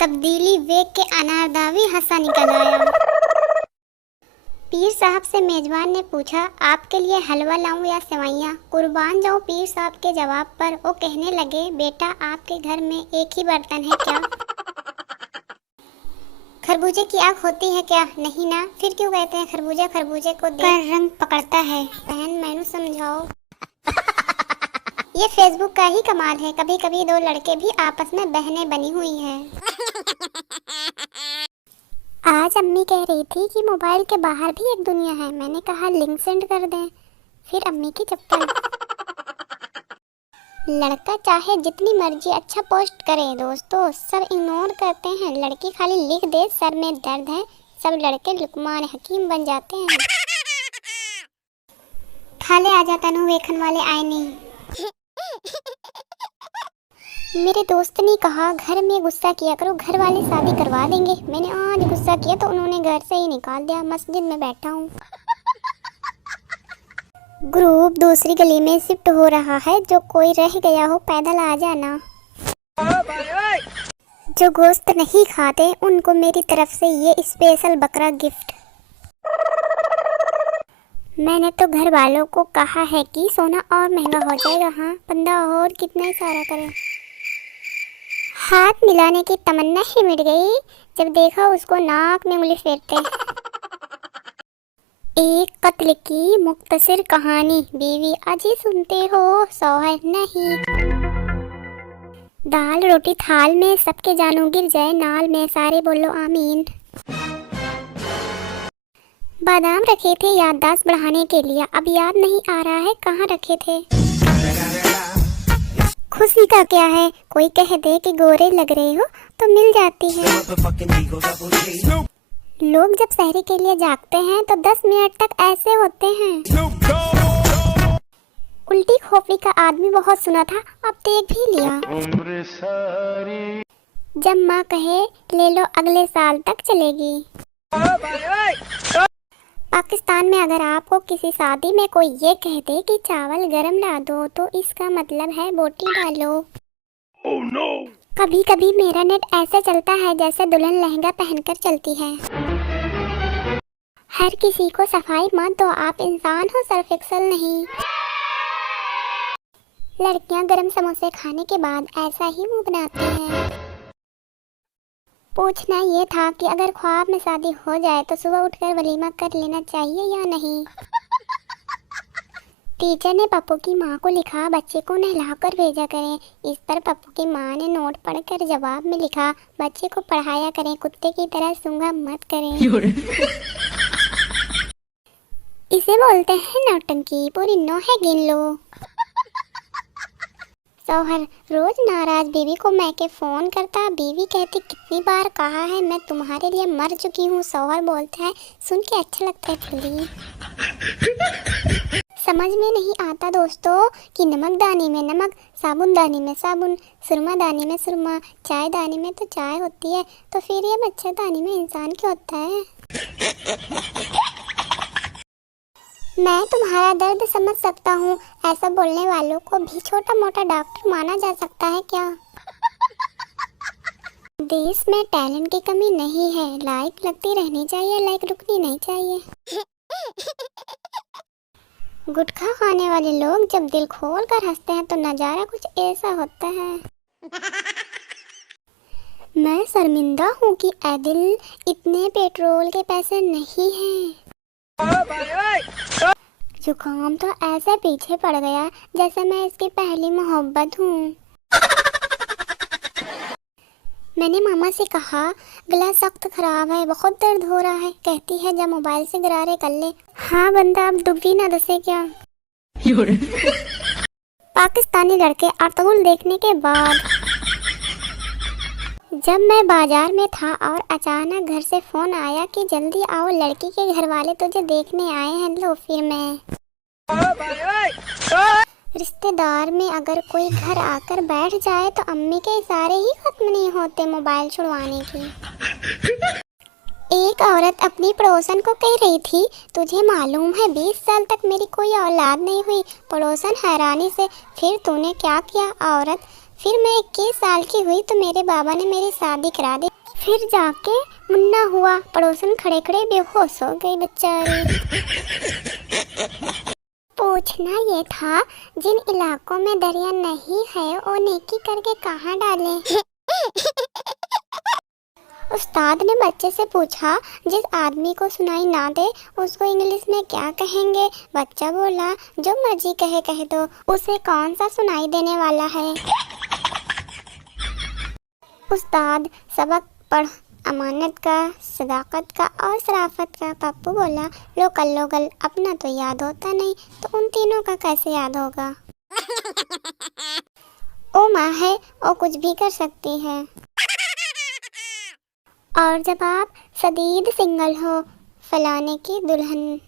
तब्दीली देख के अनारदावी हंसा निकल आया। पीर साहब से मेजबान ने पूछा, आपके लिए हलवा लाऊं या सेवइयां? कुर्बान जाऊं पीर साहब के जवाब पर। वो कहने लगे, बेटा आपके घर में एक ही बर्तन है क्या? खरबूजे की आँख होती है क्या? नहीं ना, फिर क्यों कहते हैं खरबूजा खरबूजे को देख रंग पकड़ता है? बहन मैनू समझाओ। ये फेसबुक का ही कमाल है, कभी कभी दो लड़के भी आपस में बहनें बनी हुई हैं। आज अम्मी कह रही थी कि मोबाइल के बाहर भी एक दुनिया है। मैंने कहा लिंक सेंड कर दें, फिर अम्मी की चप्पल। लड़का चाहे जितनी मर्जी अच्छा पोस्ट करे दोस्तों, सब इग्नोर करते हैं। लड़की खाली लिख दे सर में दर्द है, सब लड़के लुकमान हकीम बन जाते हैं। खाले आ जाता नु वेखन वाले आए नहीं। मेरे दोस्त ने कहा घर में गुस्सा किया करो, घर वाले शादी करवा देंगे। मैंने आज गुस्सा किया तो उन्होंने घर से ही निकाल दिया। मस्जिद में बैठा हूँ। ग्रुप दूसरी गली में शिफ्ट हो रहा है, जो कोई रह गया हो पैदल आ जाना। जो गोश्त नहीं खाते उनको मेरी तरफ से ये स्पेशल बकरा गिफ्ट। मैंने तो घर वालों को कहा है कि सोना और महंगा हो जाएगा। हाँ, बंदा और कितना ही सारा करे। हाथ मिलाने की तमन्ना ही मिट गई जब देखा उसको नाक में उंगली फेरते। एक कत्ल की मुख्तसर कहानी, बीवी अजी सुनते हो, शौहर नहीं। दाल रोटी थाल में, सबके जानू गिर जाए नाल में, सारे बोलो आमीन। बादाम रखे थे याददाश्त बढ़ाने के लिए, अब याद नहीं आ रहा है कहाँ रखे थे। खुशी का क्या है, कोई कह दे कि गोरे लग रहे हो तो मिल जाती है। लोग जब सहरी के लिए जागते हैं तो 10 मिनट तक ऐसे होते हैं। उल्टी खोपड़ी का आदमी बहुत सुना था, अब देख भी लिया। जब माँ कहे ले लो अगले साल तक चलेगी। पाकिस्तान में अगर आपको किसी शादी में कोई ये कह दे कि चावल गरम ला दो तो इसका मतलब है बोटी डालो। Oh, no. कभी कभी मेरा नेट ऐसे चलता है जैसे दुल्हन लहंगा पहनकर चलती है। हर किसी को सफाई मत दो, आप इंसान हो, सिर्फ एक्सल नहीं। लड़कियां गरम समोसे खाने के बाद ऐसा ही मुंह बनाती हैं। पूछना ये था कि अगर ख्वाब में शादी हो जाए तो सुबह उठकर वलीमा कर लेना चाहिए या नहीं। टीचर ने पप्पू की माँ को लिखा, बच्चे को नहलाकर भेजा करें। इस पर पप्पू की माँ ने नोट पढ़कर जवाब में लिखा, बच्चे को पढ़ाया करें, कुत्ते की तरह सूंघा मत करें। इसे बोलते हैं नौटंकी, पूरी 9 है गिन लो। शौहर रोज नाराज बीवी को मैके फोन करता, बीवी कहती कितनी बार कहा है मैं तुम्हारे लिए मर चुकी हूँ। शौहर बोलता है सुन के अच्छा लगता है फुल्ली। समझ में नहीं आता दोस्तों कि नमक दानी में नमक, साबुन दानी में साबुन, सुरमा दानी में सुरमा, चाय दानी में तो चाय होती है, तो फिर ये मच्छरदानी में इंसान क्यों होता है? मैं तुम्हारा दर्द समझ सकता हूँ, ऐसा बोलने वालों को भी छोटा मोटा डॉक्टर माना जा सकता है क्या? देश में टैलेंट की कमी नहीं है, लाइक लगती रहनी चाहिए, लाइक रुकनी नहीं चाहिए। गुटखा खाने वाले लोग जब दिल खोल कर हंसते हैं तो नजारा कुछ ऐसा होता है। मैं शर्मिंदा हूँ कि ए दिल इतने पेट्रोल के पैसे नहीं हैं। जुकाम तो ऐसे पीछे पड़ गया जैसे मैं इसकी पहली मोहब्बत हूँ। मैंने मामा से कहा गला सख्त खराब है, बहुत दर्द हो रहा है। कहती है जब मोबाइल से गरारे कर ले। हाँ बंदा अब दुबी ना दसे क्या। पाकिस्तानी लड़के अर्तुगरुल देखने के बाद जब मैं बाजार में था और अचानक घर से फोन आया कि जल्दी आओ लड़की के घर वाले तुझे देखने आए हैं। लो फिर मैं रिश्तेदार में अगर कोई घर आकर बैठ जाए तो अम्मी के इशारे ही खत्म नहीं होते मोबाइल छुड़वाने की। एक औरत अपनी पड़ोसन को कह रही थी तुझे मालूम है 20 साल तक मेरी कोई औलाद नहीं हुई। पड़ोसन हैरानी से फिर तूने क्या किया? औरत फिर मैं 21 साल की हुई तो मेरे बाबा ने मेरी शादी करा दी। फिर जाके मुन्ना हुआ, पड़ोसन खड़े खड़े बेहोश हो गई बेचारी। पूछना ये था, जिन इलाकों में दरिया नहीं है वो नेकी करके कहाँ डाले। उस्ताद ने बच्चे से पूछा, जिस आदमी को सुनाई ना दे उसको इंग्लिश में क्या कहेंगे। बच्चा बोला, जो मर्जी कहे कह दो, उसे कौन सा सुनाई देने वाला है। उस्ताद, सबक पढ़, अमानत का, सदाकत का और शराफत का। पप्पू बोला, लोकल अपना तो याद होता नहीं, तो उन तीनों का कैसे याद होगा। ओ माँ है, वो कुछ भी कर सकती है। और जब आप शदीद सिंगल हो, फलाने की दुल्हन।